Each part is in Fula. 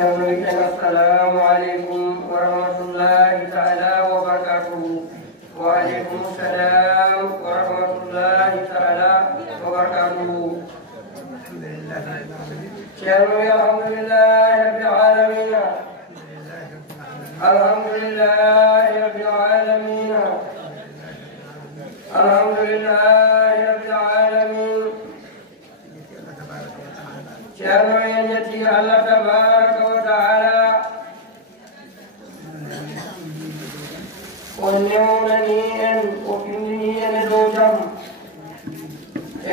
السلام عليكم ورحمة الله تعالى وبركاته. وعليكم السلام ورحمة الله تعالى وبركاته. الحمد لله رب العالمين. الحمد لله رب العالمين. الحمد لله رب العالمين. شرع يتي الله تبارك وتعالى ونيونني أن أكنني أن دوجم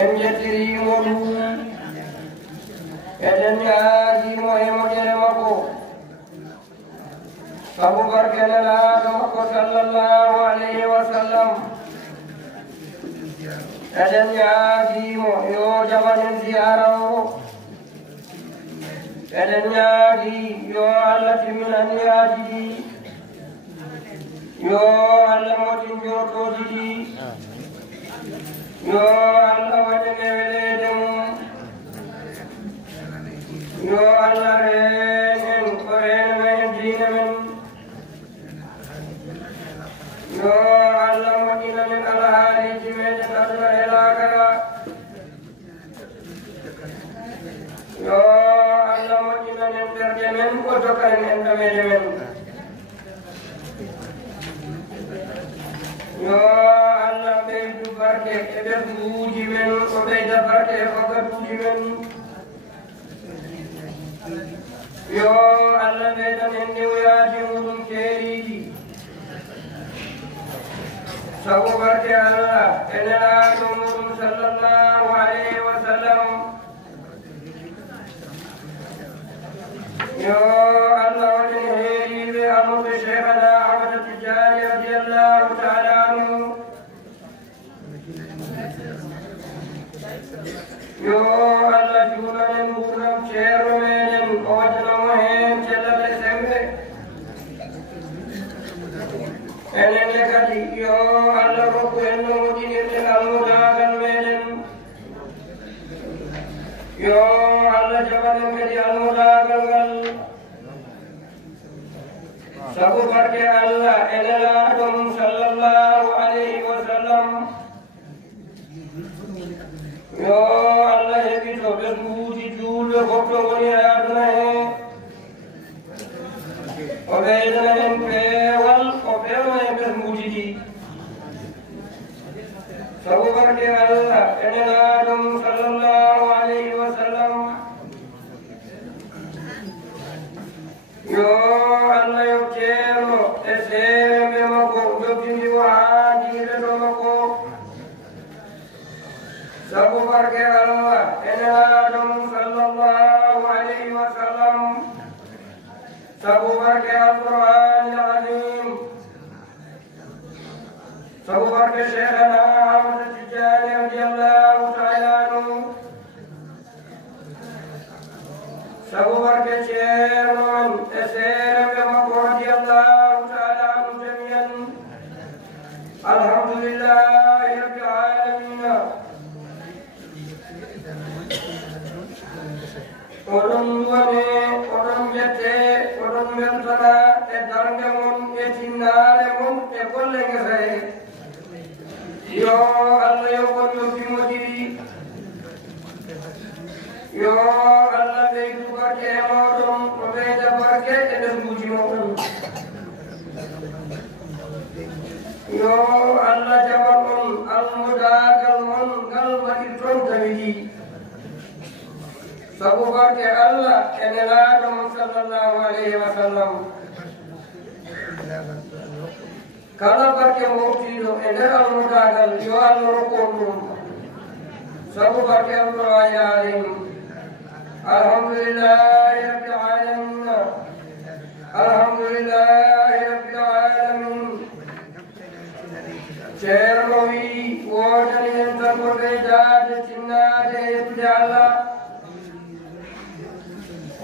أم يتري مرون أدن ياجي مهم جرمكو أبو بكر صلى الله عليه وسلم أدن ياجي يو جمن زياره أدن ياجي يو على من أن ياجي يو على موتين جو توجي يو على وجه ولدم يو على رين قرين من دين من يو على مدينة من الهالي جميع قدر إلاكرا يو على مدينة من ترجمين وتكرن انتمجمين يو على بيت بركة كبير بوجي من وبيت بركة فقط بوجي من يو على بيت من وياجي ودن كيريدي سبو بركة الله إن الآدم صلى الله عليه وسلم يو الله وجهه بأمر شيخنا عبد التجاري رضي الله تعالى عنه يو الله جونا نمورم شير من وجنا مهم جلال سمع إن لكدي يو الله رب إنه مدير المداغن من يو الله جبل كدي المداغن سبو بركة الله إلى الآدم صلى الله عليه وسلم يا الله يبيتو بسموتي جول بخطو ونيادنا وبيدنا من فيوال وفيوال بسموتي دي سبو بركة الله إلى الآدم صلى الله عليه وسلم يا الله يبتيرو تسير بمكو جبتني وعادي لدمكو سبو بركة الله إلى آدم صلى الله عليه وسلم سبو بركة القرآن العظيم سبو بركة شيخنا عبد التجاري رضي الله تعالى عنه سبو بركة شيرون تسير بمكو رضي الله تعالى عنه جميعا الحمد لله رب العالمين Orang duane, orang jete, orang mentala, dargamun, etinalemun, ekollenge say. Yo Allah yo kono timodiri. Yo Allah beidu barke modum, beida barke edes mujimon. Yo Allah jabalun, al-mudagalmun, galbaitron tamidi. سبو بركة الله إن الآدم صلى الله عليه وسلم كلا بركة موتيدو إن المداغل يوال ركوم سبو بركة الله يعلم الحمد لله رب العالمين الحمد لله رب العالمين شيرموي وجل ينتظر بجاد الجنات يبجعلا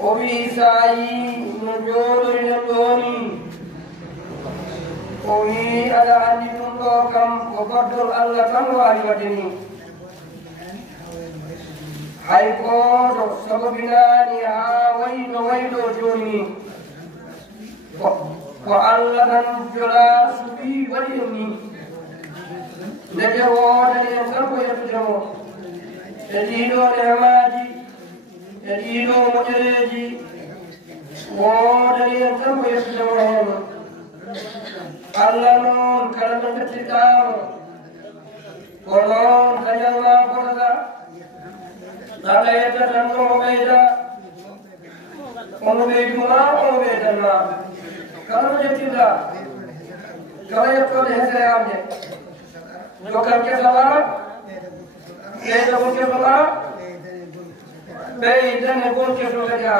Obi sai nujur nutoni, obi ada andi tunto kam kokodol Allah kam wali wadini. hay goto sababinani ha wayno joni ko Allah tan jola suɓi waɗi en ni nde wodani en tan ko yettudemo e ɗiɗo nehmaji e ɗiɗo moƴƴereji wodani en tan ko yettudemo hen Allah noon kala no jettiɗamo ko noon kañalma fotata Allah yetta tan omo ɓeyda omo ɓeyduma omo ɓeydanma kala no jettiɗa kala yettode hesereyamde jokkal kesala ɓeyda gon kesola ɓeydane gon keso kadi ha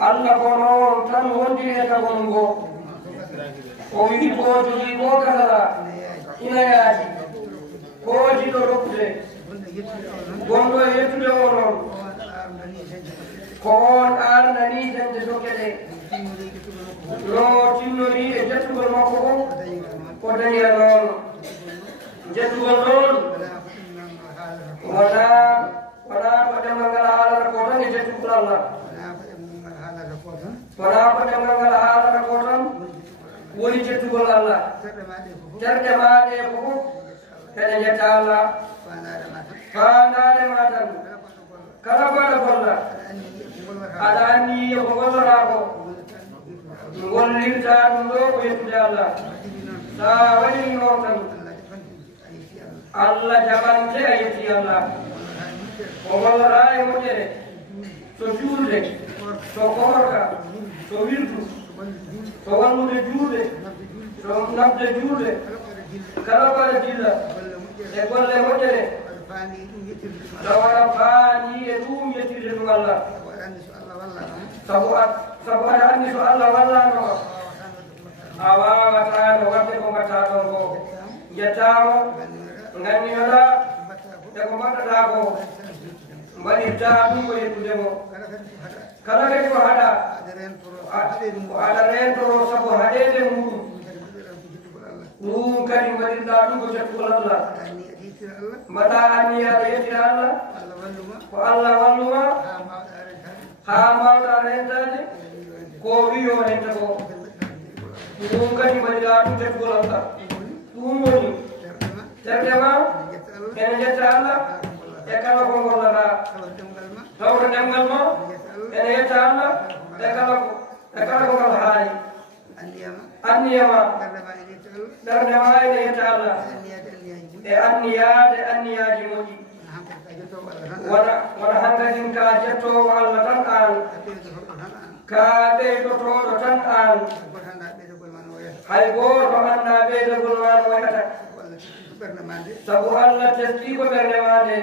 Allah ko noon tan wondiri e tagol ngo o wi ko jogii ko kasala ina yaaji ko jiɗo rokkude gonɗo e yettude o noon ko on arnani dañde dokke ɗe no tinnori e jettugol makko ko dañira noon jettugol noon wona ko ɗemgal ngal haalata ko tan e jettugol Allah wona ko ɗemgal ngal haalata ko tan woni jettugol Allah terɗe maɗe ko fof eɗe jetta Allah fandare ma tan kala koɗa golla aɗa anni ko gollata ko gollirta ɗum ɗo ko yettude Allah sa waɗi noon tan Allah jaɓante a yetti Allah ko gollata e moƴƴere so juulde so korka so wirdu so wallude juulde so nabde juulde kala koɗa dilla e golle moƴƴere tawaɗa faani e ɗum yettirde ɗum Allah sabu aɗa anndi so Allah wallanoma a wawata no wadde ko mbatta ɗon ko jettamo nganninoɗa e ko mbaɗɗata ko mbaɗirta ɗum ko yettudemo kala kadi ko haɗa ko aɗa rentoro sabu haɗede muɗum ɗum kadi mbaɗirɗa ɗum ko jettugol Allah mbaɗa anniyaɗo yettira Allah ko Allah walluma ha mbawɗa rentade ko wiyo renta ko ɗum kadi mbaɗiɗa ɗum jettugol Allah ɗum woni terɗema ene jetta Allah e kala ko gollata tawto ɗemgal ma ene yetta Allah e kala ko ngal haali anniyama ɓerdema ene yetta Allah e anniyaji moƴƴi wona hangadin ka jettowo Allah tan an ka ɓeydotoɗo tan an hay goto anda ɓeydogol ma no wayata sabu Allah testi ko ɓernde ma nde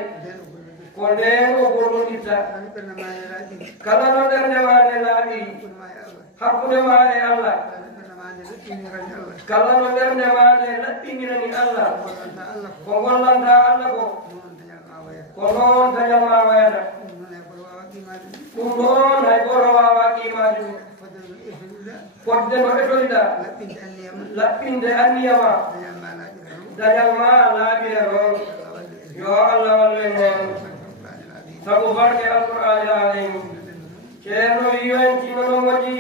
ko nden o golloɗitta kala no ɓernde ma nde laaɓi hakkude ma e Allah kala no ɓernde ma nde laɓɓinirani Allah ko gollanta Allah ko noon dañal ma wayata ɗum noon hay goto wawa qimade ɗum fodde no ɓetoliɗa laɓɓinde anniyama dañal ma laaɓire noon yo Allah wallu en hen sabu barke alqur'ani alayhim ceerno wiyo en tinono moƴƴi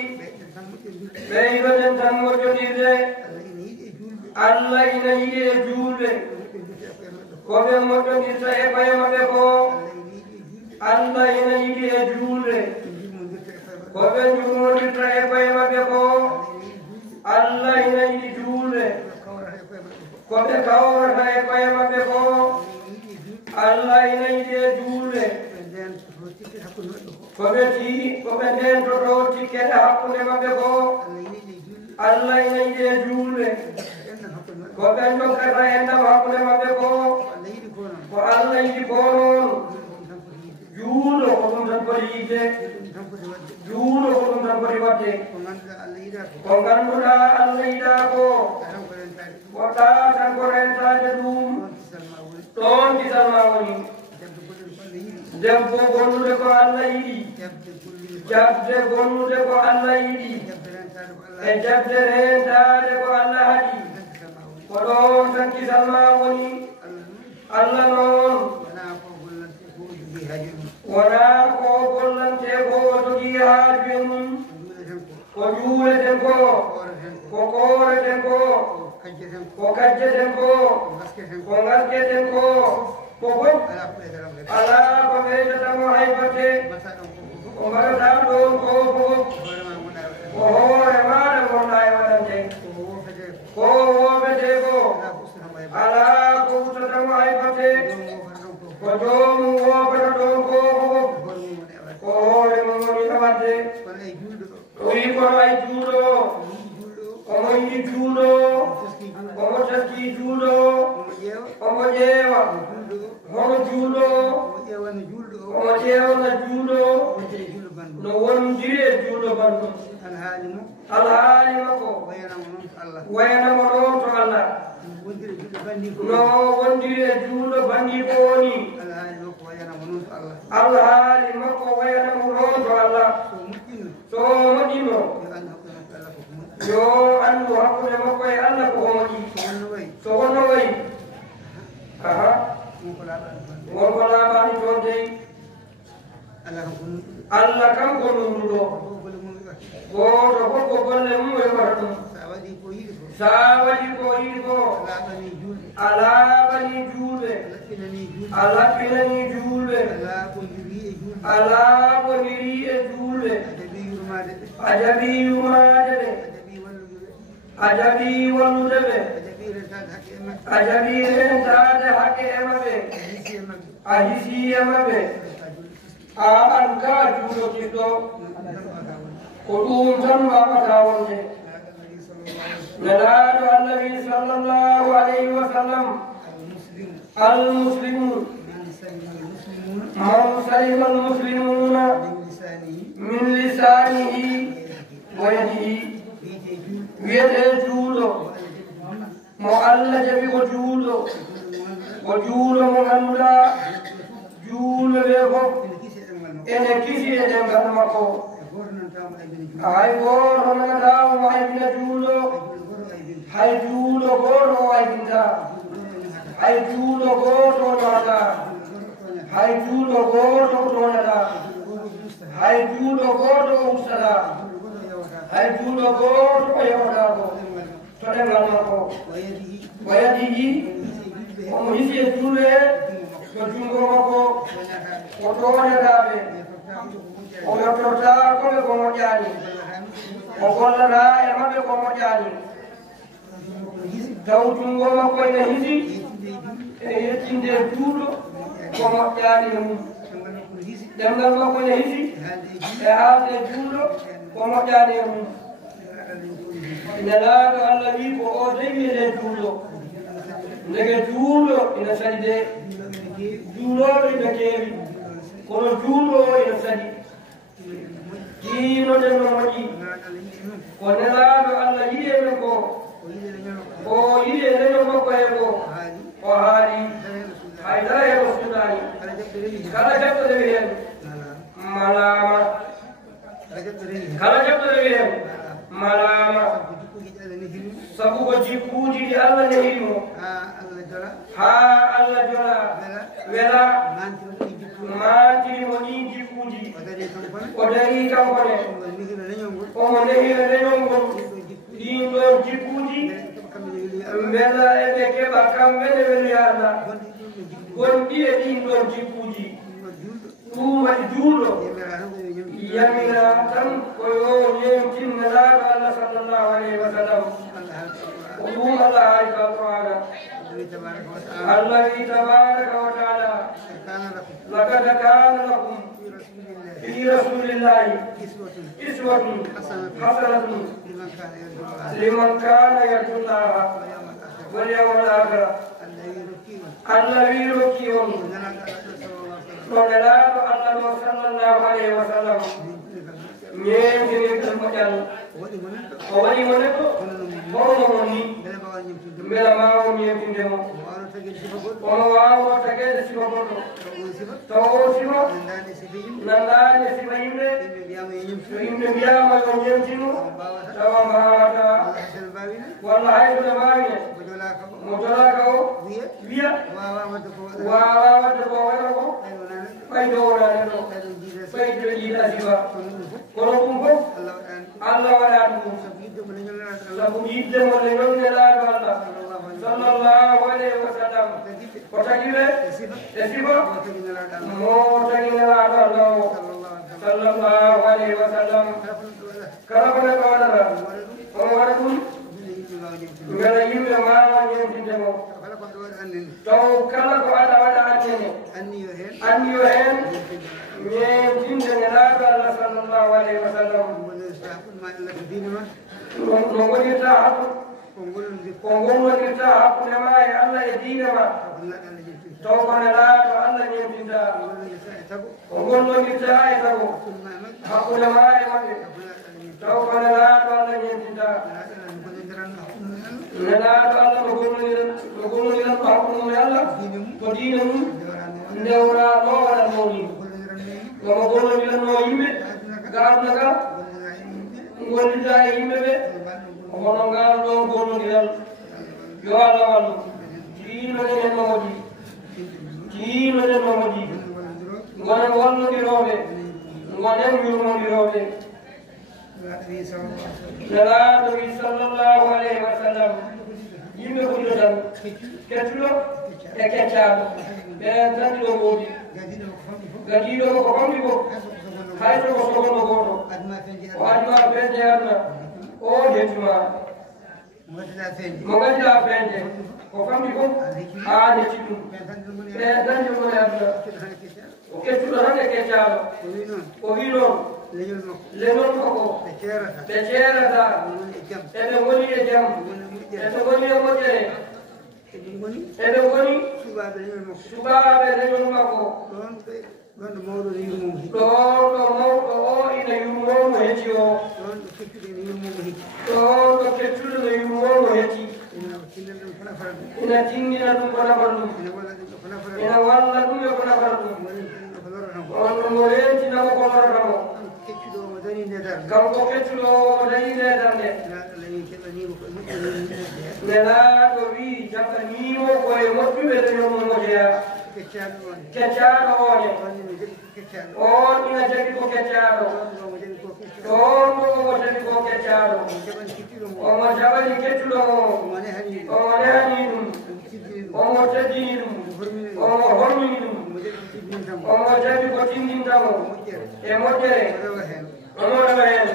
ɓeydoɗen tan moƴƴodirde Allah ina yiɗi e juulɓe koɓe moƴƴodirta e ɓaye maɓɓe ko Allah ina yiɗi e juulɓe koɓe juumodirta e ɓaye maɓɓe ko Allah ina yiɗi juulɓe koɓe kawrata e ɓaye maɓɓe ko Allah ina yiɗi e juulɓe koɓe ndentoto tikkete hakkunde maɓɓe ko Allah ina yiɗi e juulɓe koɓe jokkata endam hakkunde maɓɓe ko Allah yiɗi ko noon juulo ko ɗum tan foti yidde juulo ko ɗum tan foti wadde ko ngannduɗa Allah yiɗa ko woɗɗa tan ko rentade ɗum ɗon kisal ma woni debbo gonnude ko Allah yiɗi jabde gonnude ko Allah yiɗi e jabde rentade ko Allah haɗi ko ɗon tan kisal ma woni Allah noon wona ko gollante ko jogi haaju e mum ko juuleten ko ko kooreten ko ko kajjeten ko ko ngasketen ko fof ala ko ɓeydatamo haybate ko mbaɗata ɗon ko fof ko hoore maɗa gonɗa e waɗante ko woofete ko ala ko wuttatamo haybate ko jomum woofata ɗon ko fof ko hoore mum woni ɗawadde o wi kono ay juuɗo omo yiɗi juuɗo omo taski juuɗo omo ƴeewa hono juuɗo omo ƴeewna juuɗo no wondiri e juuɗo banndum alhaali makko wayanamo ɗon to Allah no wondiri e juuɗo banndi ko woni alhaali makko wayanamo ɗon to Allah so moƴƴino yo anndu hakkude makko e Allah ko moƴƴi so wonno wayi aha wonko laaɓaani toon dey Allah kam ko nunduɗo gooto fof ko golle mum yoɓata ɗum sa waɗi ko yiɗi ko a laaɓani juulɓe a laɓɓinani juulɓe a laaɓondiri e juulɓe a jaɓi yurmaade ɓe a jaɓi wallude ɓe a jaɓi rentaade hakke e maɓɓe a hisi e maɓɓe a an ka juuɗo kiɗɗo ko ɗum tan wawata wonde nelaɗo Allah wi sallallahu alayhi wa sallam almuslimu man salima almuslimuna min lisanihi wa yadihi wiyete juuɗo mo Allah jaɓi ko juuɗo mo ganduɗa juuɗo ɓe fof ene kisi e ɗemgal makko hay goto nanatamo mo aybina juuɗo hay juuɗo goto o aybinta hay juuɗo goto o nota hay juuɗo goto o tonata hay juuɗo goto o ustata hay juuɗo goto o yewatako to ɗemgal makko o yadihi omo hisi e juuɗe to jungo makko o toñataɓe o yottorta koɓe ko moƴƴani o gollata e maɓɓe ko moƴƴani taw jungo makko ene hisi e yettinde juuɗo ko moƴƴani e mum ɗemgal makko ene hisi e haalde juuɗo ko moƴƴani e mum nelaɗo Allah wi ko o dewi ene juuɗo ndege juuɗo ina sadi de juuɗoɗo ina keewi kono juuɗo ina sadi diinoɗen no moƴƴi ko nelaɗo Allah yiɗi e men ko o yiɗi e leñol makko he ko o haali haydara hen o suudani kala jaɓɗo rewi hen malama kala jaɓɗo rewi hen malama sabu ko jikkuuji ɗi Allah nehimo ha Allah jola wela mantirimo ɗin jikkuuji o dari kankone omo nehira leñol ngol ɗin ɗon jikkuuji mbela eɓe keɓa kamɓene weluya Allah gonɗi e ɗin ɗon jikkuuji ɗum waɗi juuɗo yamira tan koyo yewtinnelaɗo Allah sallllahu alayhi wa sallam ko ɗum Allah haali ka qur'ana Allah wi tabaraka wa taala laqad kana lakum fi rasulillahi iswatun hasanatun liman kana yarju llaha wal yawmal akhir Allah wi rokki on ɗo nelaɗo Allah ɗo sallllahu alayhi wa sallam ñeentini moƴƴal o waɗimo neɗɗo hono mon ni mbela mawo ñeentindemo ono wawno tagede sifa goɗɗo taw o sifa nandani e sifa yimɓe so yimɓe mbiyama yo ñeentino tawa mbawata walla haysoɓe mbawine mo jolaka o wiya wawa wadde ko waɗa ko فايدونا لنا فايدو جيدا سيبا كنوكم فوق الله ولا أنكم لكم يدى ولنون لا الله صلى الله عليه وسلم وتجيبه تسيبه موتين لا الله صلى الله عليه وسلم كربنا قولنا ومركم ngala yimbe ma ñen demo taw kala ko ala wala anni yo hen ñen dinde ngala Allah sallallahu alaihi wasallam no wonita hakku ko wonita hakku ma Allah e diina ma taw kono la to Allah ñen dinda ko wonita ay taw hakku ma e mabbe taw kono la to Allah ñen dinda nela to Allah ko gonira ko hakku Allah ko diina mum ndewra no wala mawni ko gonira no yimbe garnaga ngolida yimbe be hono ngal do gonira yo ala wallu diina ne no modi diina ne no modi ngone wolno dirobe ngone yurmo dirobe nela to sallallahu alaihi wasallam yimbe ko jodan ketulo e keccaado ɓe tanɗiɗo woodi gadiɗo ko famɗi ko hayto ko sogonno goto o adima feñde adna o hettima mo gandiɗa feñde ko famɗi ko ha hetti ɗum ɓe dañde mon e adna o keccuɗo tan e keccaɗo o wi noon leñol makko ɓe ceerata eɓe goni e jaam eɓe goni e moƴƴere eɓe goni suɓaɓe leñol makko ɗon ɗo mawɗo o ina yurmomo hetti o ɗon ɗo keccuɗo no yurmomo hetti ina tindina ɗum ko nafata ɗum ina walla ɗum e ko nafata ɗum on ɗum o rentinamo ko lorotamo kanko keccuɗo o dañi nde darde nelaɗo wi jakkanimo koye moƴƴuɓe leñolmo mojeya keccaɗo one on ina jagui ko keccaɗo on ɗo omo jagui ko keccaɗo omo jaɓani keccuɗo o omo nehani ɗum omo teddini ɗum omo hormini ɗum omo jagui ko tindintamo e moƴƴere omo rewa hen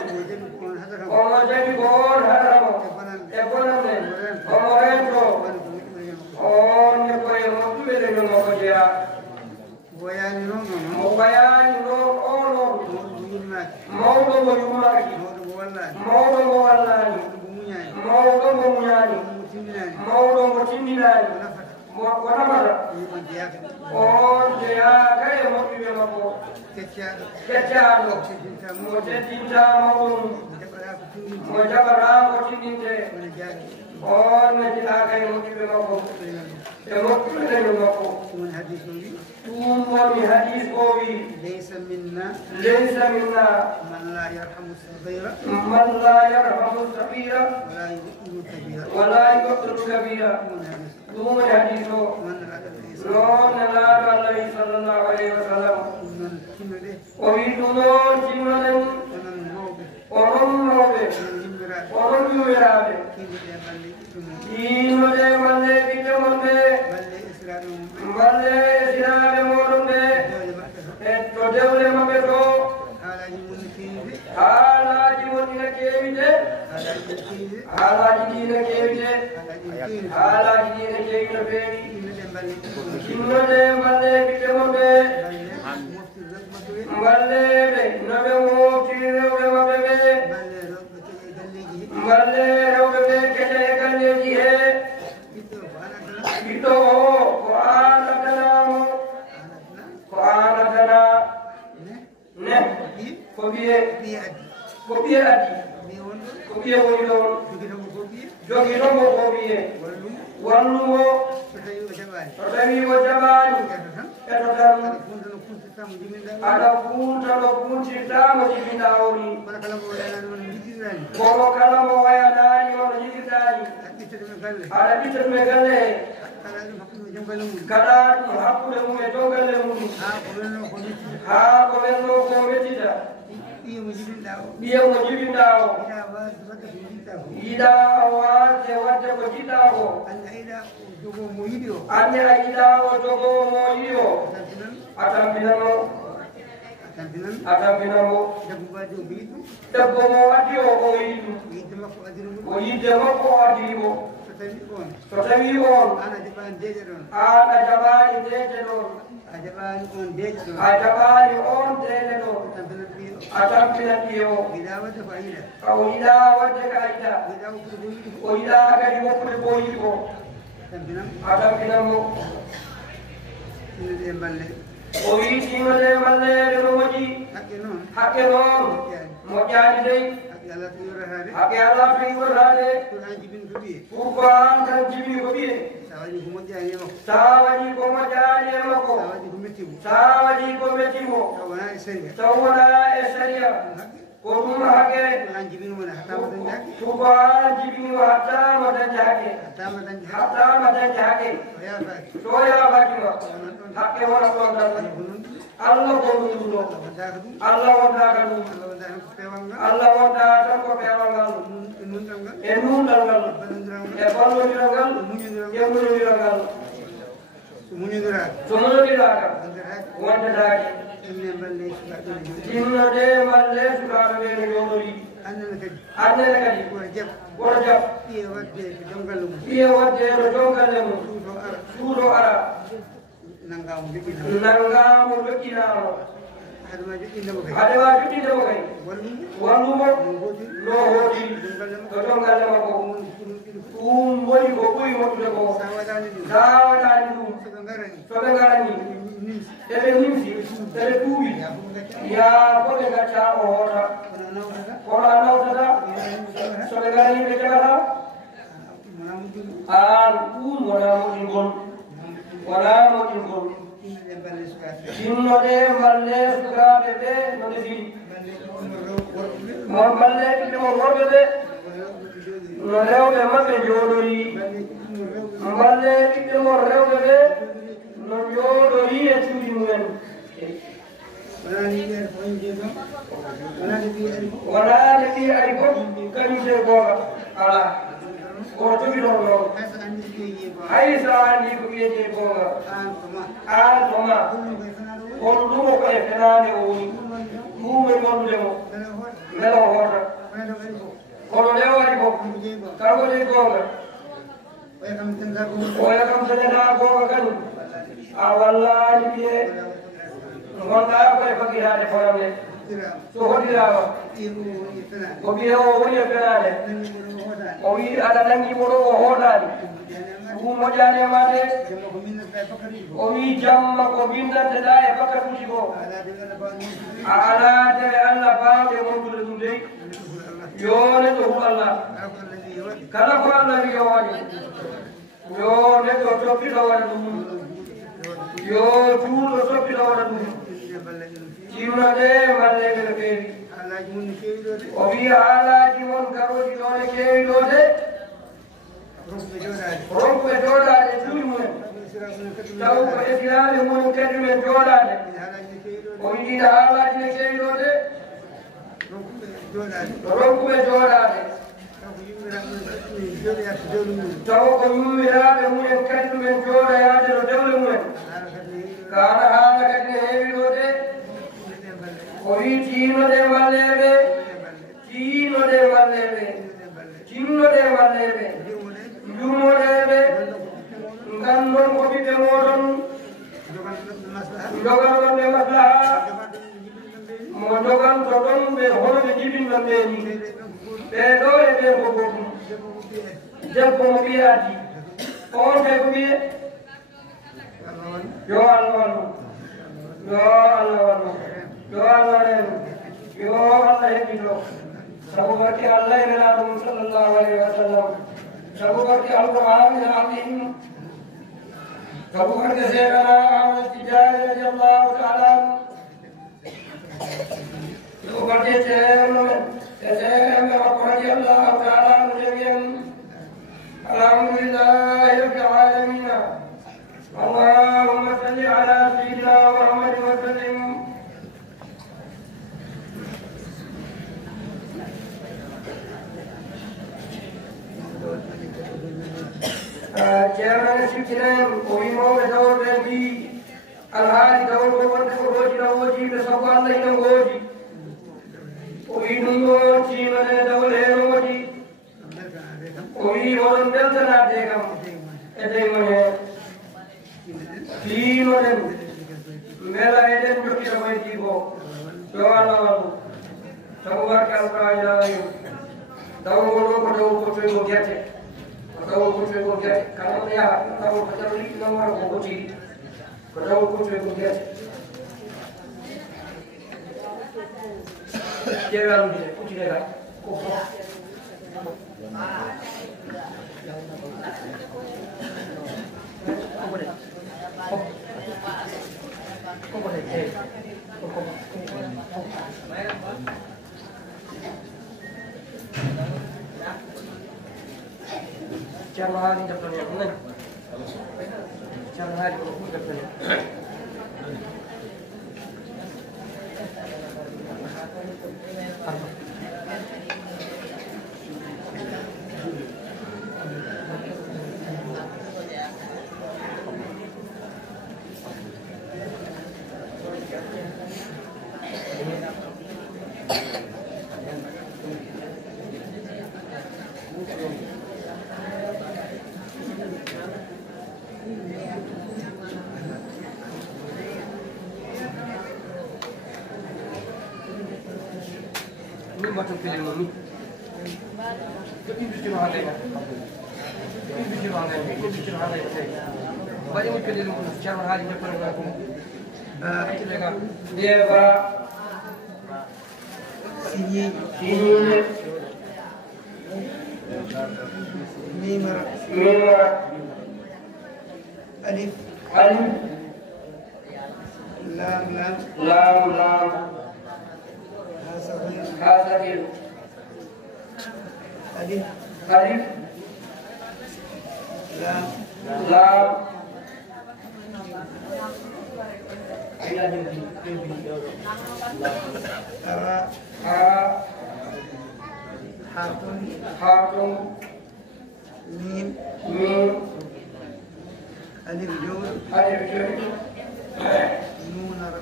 omo jagui ko on haɗatamo e bonande omo rento on ne koye moƴƴuɓe leñolmo ko jeeya mo bayani noon o noon mawɗo mo yummaki mawɗo mo wallani mawɗo mo muñani mawɗo mo tindinani ko nafata on jeyaka e moƴƴuɓe makko keccaɗo mo teddinta mawɗo mum mo jaɓata ko tindinte on ne jiɗaka e moƴƴuɓe makko e moƴƴuɓe leñol makko ɗum woni hadis o wi laysa minna man la yarhamu sagira wala yuqtilu kabira ɗum woni hadis o noon nelaɗo Allah sallallahu alayhi wa sallam o wi ɗum noon tinnoɗen onon mawɓe onon yummiraɓe tinnoɗe balle ɓiɓɓe mon ɓe balle esiraɓe moɗon ɓe e to dewle maɓɓe to haalaji wonina kewi de haalaji ɗina kewi de haalaji ɗina kewi no feewi tinnoɗe balle ɓiɓɓe mon ɓe balleɓe noɓe moftiri rewɓe maɓɓe ɓe balle rewɓe ɓe kete e galleji he ɓiɗɗo o ko an addanamo ko an addana ne ko ɓiye ko ɓiye addi ko ɓiye woni ɗon jogi tomo ko ɓiye wallumo to tawi o jaɓani eto tan aɗa funta no funtirtamo jiɗɗa woni komo kala mo wayanani ono jiɗirɗani aɗa ɓitta ɗum e galle kada hakkude mum e jogalle mum ha ko wenno ko wettita ɓiye mo jibinɗa o yiɗa wasde wadde ko jiɗɗa ko anne a yiɗa o jogowo mo yiɗi o a tampinamo debbo mo waddi o o yiɗu o yidde makko o addimo so tawi on an a jaɓani deeje ɗon a jaɓani on deeje ɗon a tampinat ɓiye o o yiɗa wadde ka yiɗa o yiɗa kadi woppude ko yiɗi ko a tampinanmo o wi tinode mallere no moƴƴi haqqe noon moƴƴani dey haqqe ala to yiwotade pour ko an tan jibini ko ɓiye sa waɗi ko moƴƴani e makko sa waɗi ko mettimo taw wona e saria ko ɗum haqqe pour ko an jibinimo hattama dañde haqqe so yafakima haqqe wona ɗon tan Allah ko ɗum ɗo Allah wondaka ɗum Allah wonda tan ko peewal ngal e nundal ngal e ballodiral ngal e muñodiral ngal so muñodiraka wondetake tinnode mballe sukaɓe ɓe no joɗori annene kadi woto jab ɓiye wadde no jongalle mum suuɗo ara nangamo joƴƴinamo haɗema joƴƴindemo kay wallumo no hooti to jongalle makko ɗum woni ko ɓuuri moƴƴude ko sa waɗani ɗum soɓe garani eɓe nimsi eɓe tuuɓi ya foɓe gacca o hoota kono a nawtata soɓe garani ɓe jaɓata an ɗum wona moƴƴingol tinnoɗe mballe sukaɓe ɓe no defiri mon mballe ɓiɓɓe mon worɓe ɓe no rewɓe maɓɓe jooɗori mballe ɓiɓɓe mon rewɓe ɓe no jooɗori e cuuɗi mumen wonande ɓi ari fof kañumte googa ala ko jogi ɗon noon hay so andi ko wiyete googa an toma on ɗumo ko e fenade o woni ɗumen wondudemo mbele o hoota kono nde waɗi fof kanko de googa oya kam teneta googa kañum a wallani ɓiye gonɗa koye fagirade foyamde so hoɗirama ko ɓiye o woni e fenade o wi aɗa nangimo ɗo o hootani ɗum moƴƴani e ma de o wi jamma ko bindanteɗa e bakatuji ko a ala dewe Allah bawɗe mondude ɗum dey yo neɗɗo hu Allah kala ko Allah wi o waɗi yo neɗɗo toppito waɗa ɗum yo juuɗo toppito waɗa ɗum timmade mballeɓe no feewi o wi haalaji mon garoji ɗo ne keewi ɗo de ronkuɓe jooɗade cuuɗi mumen taw ko esiraɓe mumen kadi men jooɗade o wiɗiɗa haalaji ne keewi ɗo de ronkuɓe jooɗade taw ko yummiraɓe mumen kadi ɗumen jooɗoyade no dewle mumen kaana haala kadi ne heewi ɗo de o wi tiinode mballeɓe jumoɗeɓe gandon ko ɓiɓɓe moɗon joganɗonɓe maslaha mo joganto ɗon ɓe hono ɓe jibinɗon ɓeni ɓeɗo e ɓe ko goɗɗum debbo mo ɓiyati on kay ko ɓiye yo Allah wallu yo Allah renu yo Allah heɓɓito sabu barke Allah e nelaɗo mum sallllahu alayhi wa sallam sabu barke alqur'an al azim sabu barke Cheikhana Ahmad Tidiane radiallahu taala anhu sabu barke ceerno men e seeɗemɓe makko radiallahu taala anhu jami'an alhamdulillahi rabbil alamina ceerno sikkinen o wimooɓe dawol ɓen mbi alhaali dawol ko wonde ko hooti no woojiɓe sabu allah ina woodi o wi ɗum ɗon timane dawol heen woodi o wi oɗon beltanade kam e daymon heen tiinoɗen mbela eɗen jokkita koye jibo yo allah wallu sabu barke alqur'ani lawayum dawol ngol ɗo ko dawol kottoygo guerte ko dawol kottoygo guerte kala ɗo yaha dawol ko jaro liɗɗi non wara ko gotiri ko dawol kottoygo guerte ƴeewe allude uttide ga ko fof Ceerno haali deftan hen nani ceerno haali ko ɗum deftan hen Bato pele mami. Tapi bikin hal lain. Tapi bikin hal lain. Tapi bikin hal lain. Bagi mu pele lu cara hal ini pernah aku. Itu lega. Dia ba. Sini. Mimar. Alif. Lam. Hasabil. Alif. Lam. Hatun. Mim. Alif jur. Nunar.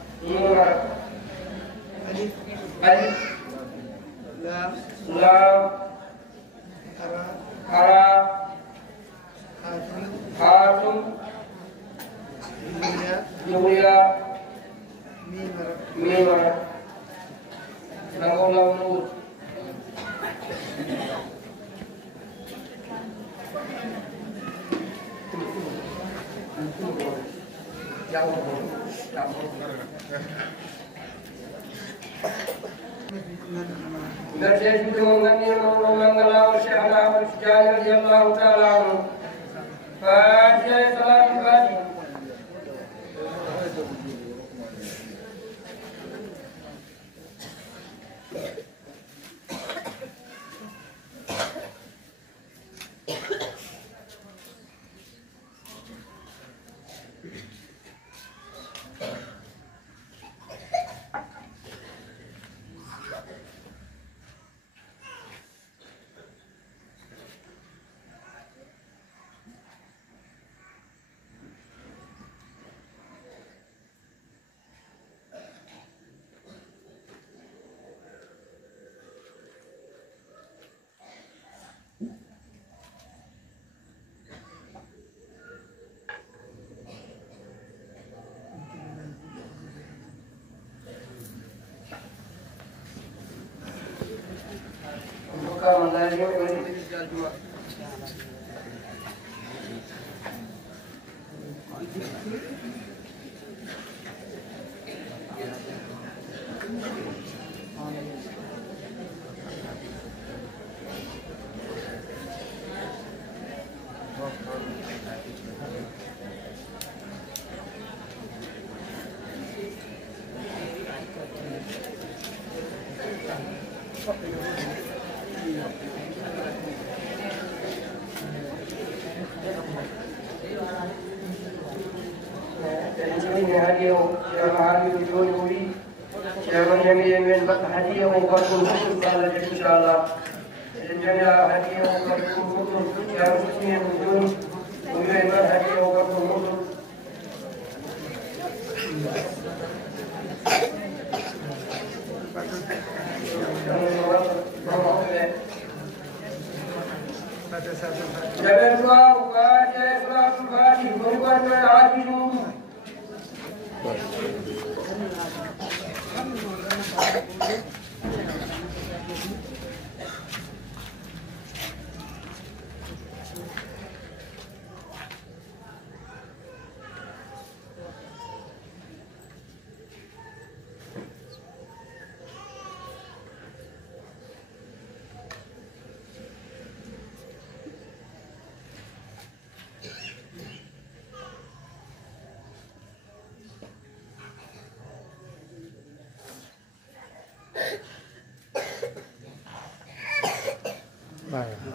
Alif. Lam. Ara. Hatun. Yulia. Mimar. Nangol. Berjaya mengenai mengenal syahadat bersejarah radhiyallahu taala anhu. Fatiha salam Fatiha. Bukan lagi ini tidak jual. Sulaiman Haji Obat Muhammad Jalan dua buka jalan dua buka di berbuat lagi dulu. Baik.